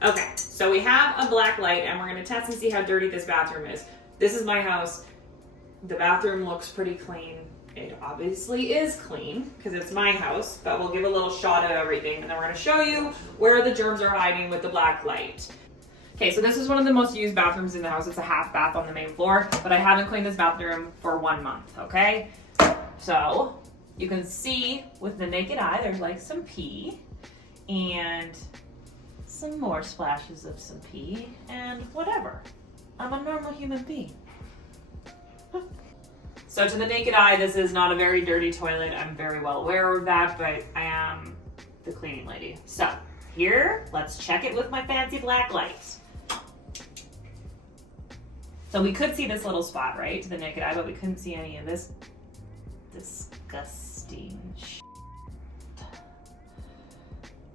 Okay, so we have a black light and we're gonna test and see how dirty this bathroom is. This is my house. The bathroom looks pretty clean. It obviously is clean because it's my house, but we'll give a little shot of everything and then we're gonna show you where the germs are hiding with the black light. Okay, so this is one of the most used bathrooms in the house. It's a half bath on the main floor, but I haven't cleaned this bathroom for 1 month, okay? So you can see with the naked eye, there's like some pee and some more splashes of some pee and whatever. I'm a normal human being. So to the naked eye, this is not a very dirty toilet. I'm very well aware of that, but I am the cleaning lady. So here, let's check it with my fancy black light. So we could see this little spot, right, to the naked eye, but we couldn't see any of this disgusting shit.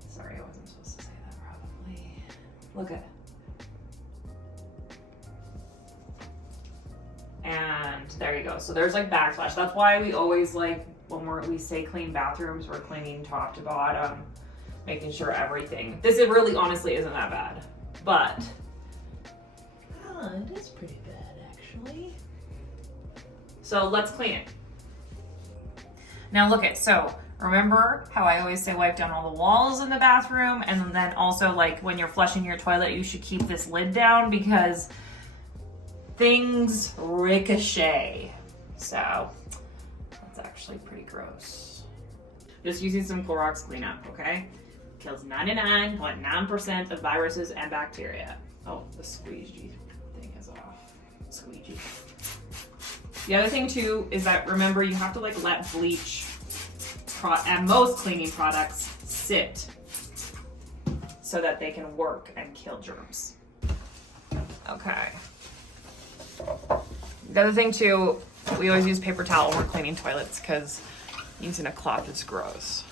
Sorry, I wasn't supposed to say that probably. Look at it. And there you go. So there's like backsplash. That's why we always like, when we say clean bathrooms, we're cleaning top to bottom, making sure everything. This it really honestly isn't that bad, but it is pretty bad actually. So let's clean it. Now look at, so remember how I always say wipe down all the walls in the bathroom, and then also like when you're flushing your toilet, you should keep this lid down because things ricochet. So that's actually pretty gross. Just using some Clorox cleanup, okay? Kills 99.9% of viruses and bacteria. Oh, the squeegee thing is off. Squeegee. The other thing too is that remember you have to like let bleach and most cleaning products sit so that they can work and kill germs. Okay. The other thing too, we always use paper towel when we're cleaning toilets because using a cloth is gross.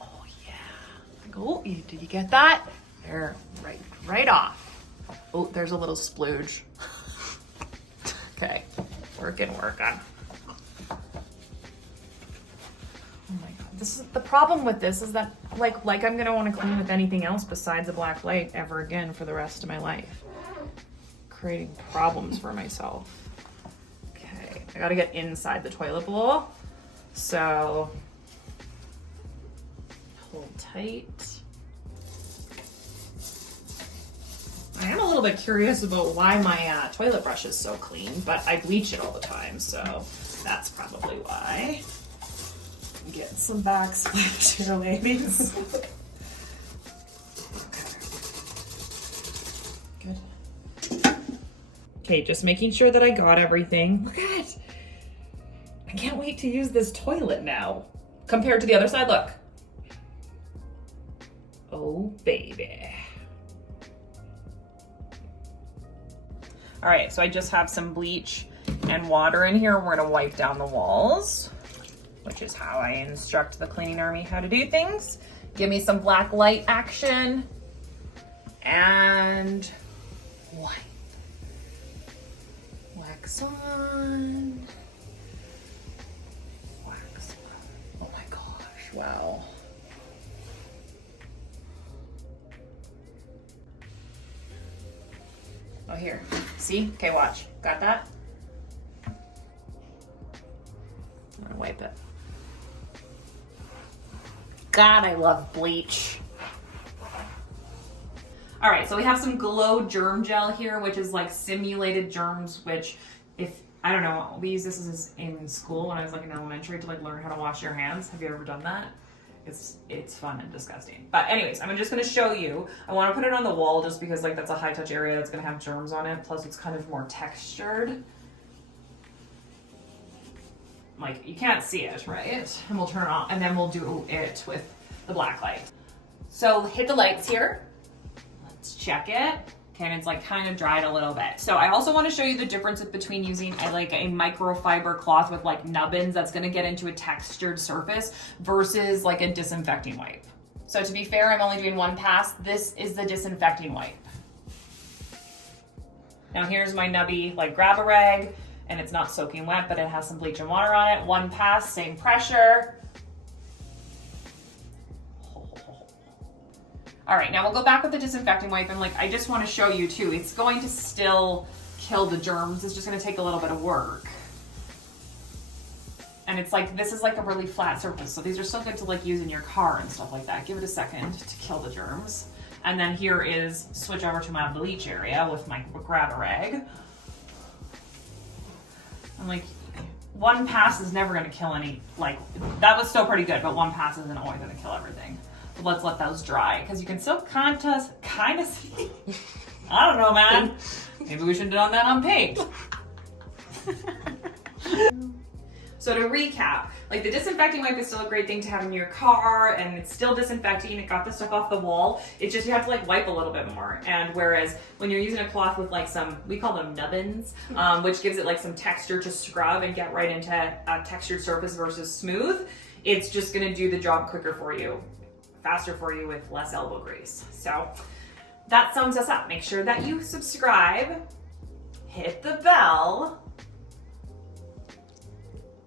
Oh yeah. Oh, did you get that? There, right off. Oh, there's a little splooge. Okay, working. Oh my god, this is the problem with this is that like I'm gonna want to clean with anything else besides a black light ever again for the rest of my life. Creating problems for myself. Okay, I gotta get inside the toilet bowl. So hold tight. I am a little bit curious about why my toilet brush is so clean, but I bleach it all the time, so that's probably why. Get some backsplash here, ladies. Good. Okay, just making sure that I got everything. Look at it. I can't wait to use this toilet now. Compared to the other side, look. Oh, baby. All right, so I just have some bleach and water in here. We're gonna wipe down the walls, which is how I instruct the cleaning army how to do things. Give me some black light action and wipe. Wax on. Wax on. Oh my gosh, wow. Oh, here. See? Okay, watch. Got that? I'm gonna wipe it. God, I love bleach. All right, so we have some Glow Germ Gel here, which is like simulated germs, which I don't know, we use this in school when I was like in elementary to like learn how to wash your hands. Have you ever done that? It's fun and disgusting. But anyways, I'm just gonna show you. I wanna put it on the wall just because like that's a high touch area that's gonna have germs on it. Plus it's kind of more textured. Like you can't see it, right? And we'll turn it on and then we'll do it with the black light. So hit the lights here. Let's check it. Okay, and it's like kind of dried a little bit. So I also want to show you the difference between using a microfiber cloth with like nubbins that's going to get into a textured surface versus like a disinfecting wipe. So to be fair, I'm only doing one pass. This is the disinfecting wipe. Now here's my nubby like grab a rag, and it's not soaking wet, but it has some bleach and water on it. One pass, same pressure. All right, now we'll go back with the disinfecting wipe, and like I just want to show you too, it's going to still kill the germs. It's just going to take a little bit of work. And it's like, this is like a really flat surface, so these are still good to like use in your car and stuff like that. Give it a second to kill the germs. And then here is, switch over to my bleach area with my grab a rag. I'm like, one pass is never going to kill any, like, that was still pretty good, but one pass isn't always going to kill everything. But let's let those dry, because you can still kind of see. I don't know, man. Maybe we should have done that on paint. So to recap, like the disinfecting wipe is still a great thing to have in your car, and it's still disinfecting. It got the stuff off the wall. It's just you have to like wipe a little bit more. And whereas when you're using a cloth with like some, we call them nubbins, which gives it like some texture to scrub and get right into a textured surface versus smooth, it's just gonna do the job quicker for you, faster for you with less elbow grease. So that sums us up. Make sure that you subscribe, hit the bell,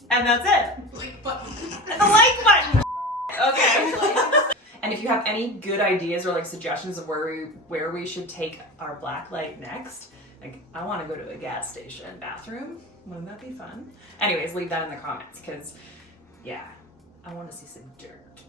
and that's it. Like button. And the like button. Okay. And if you have any good ideas or like suggestions of where we should take our blacklight next, like I want to go to a gas station bathroom. Wouldn't that be fun? Anyways, leave that in the comments, because yeah, I want to see some dirt.